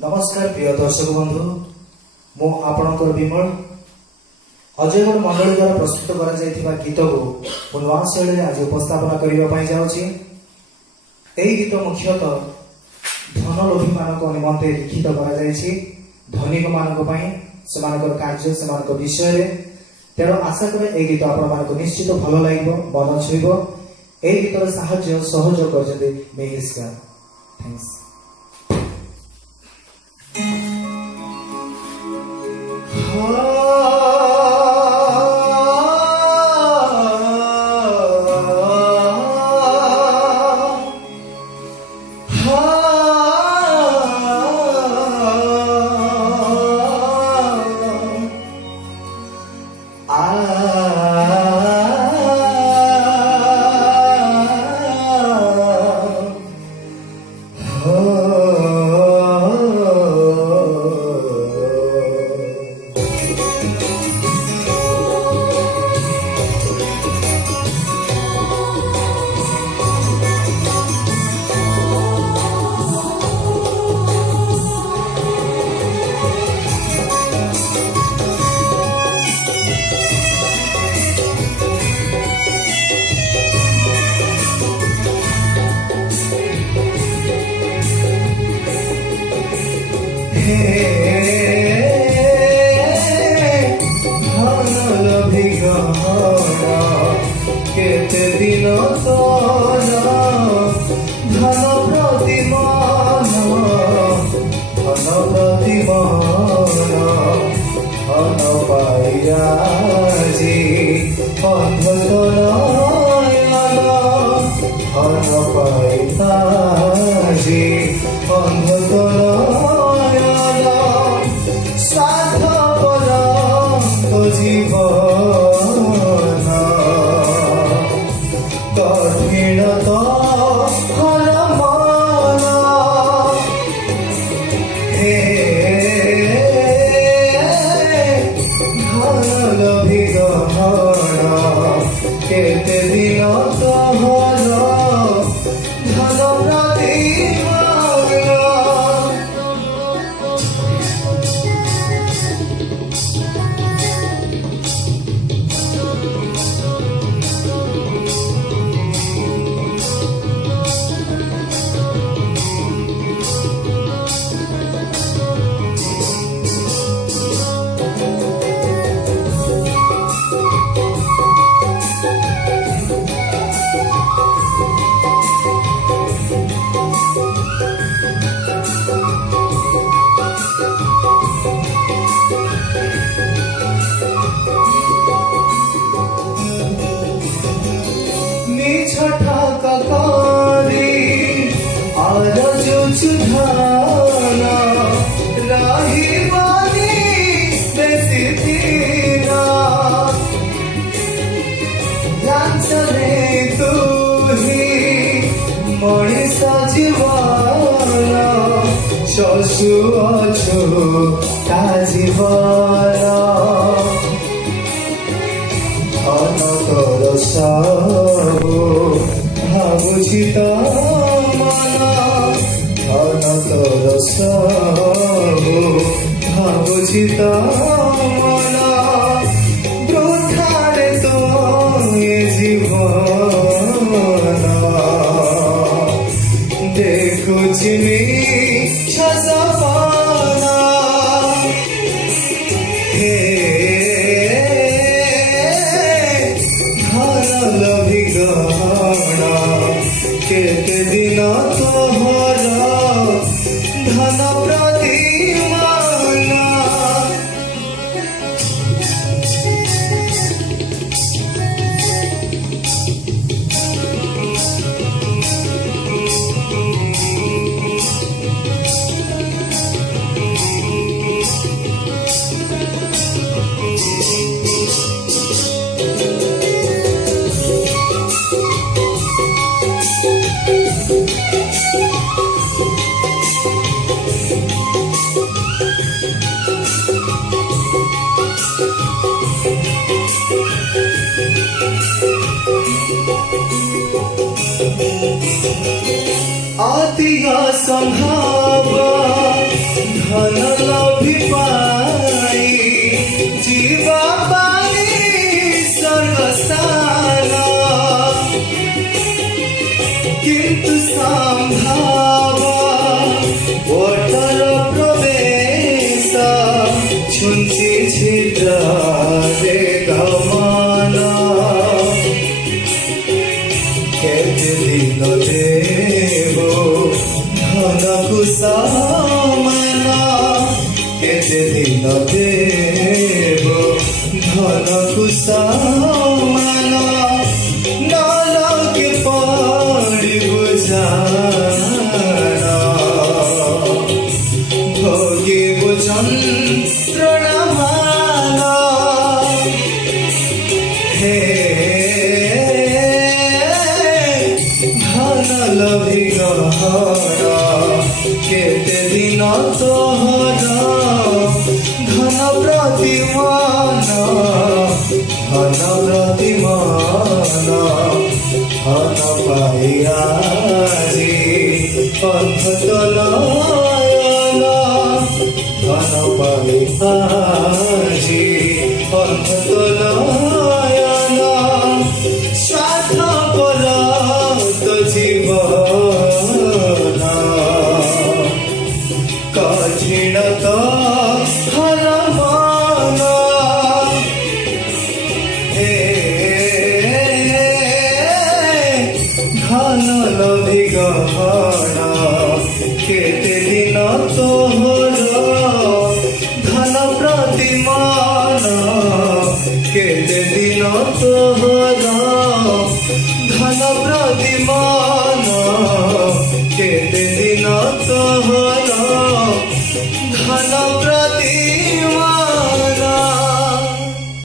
नमस्कार प्रिय दर्शक बंधु मु आपणकर विमल अजयगढ़ मंडली द्वारा प्रस्तुत करा जायथिबा गीत को नुआ शैली आज उपस्थापना करने जाऊँगी। यही गीत मुख्यतः धनलोभी मान निमंते लिखित धनिक मान कार्य से विषय तेणु आशा करे यह गीत आपण निश्चित भल लगे मन छुईब। यही गीतर साहाय्य सहयोग कर मेहिस्का थैंक्स। धनलोभी गहना केते दिन तोर धन प्रतिमान धन पाइराजी अंधतर धन पाइराजी अंधतर जीवन कठिन तो हर मन हे धनलोभी गहना केते दिन तोहर धन छठा ककारी आज जो चुधाना राही वाली बेसी थीना लांचने तू ही मणिष जीवाना शशु अछु ता जीवाना अनकर सबु भावुछि त मन अनकर सबु भावुछि त मन वृथारे तो ये जीवन देखुछि मिछ सपना हे धनलोभी गहना केते दिन तोहर धन प्रतिमान आतिया संभावा मान केते दिन देव धन को सामान न लगे पड़ी बुझाना भोगी बुझंत्रणा माना हे धन लभी गहरा केते दिन तोहरा धन प्रतिमान धन प्रतिमान धन पाइया जी पंथ तनयना धन पाइया जी पंथ तनयना स्वार्थ पर तो जीवन कठिन तो हर मान हे धन लभी गहना केते दिन तोहर धन प्रतिमान केते दिन तोहर धन प्रतिमान केते दिन तोहर धन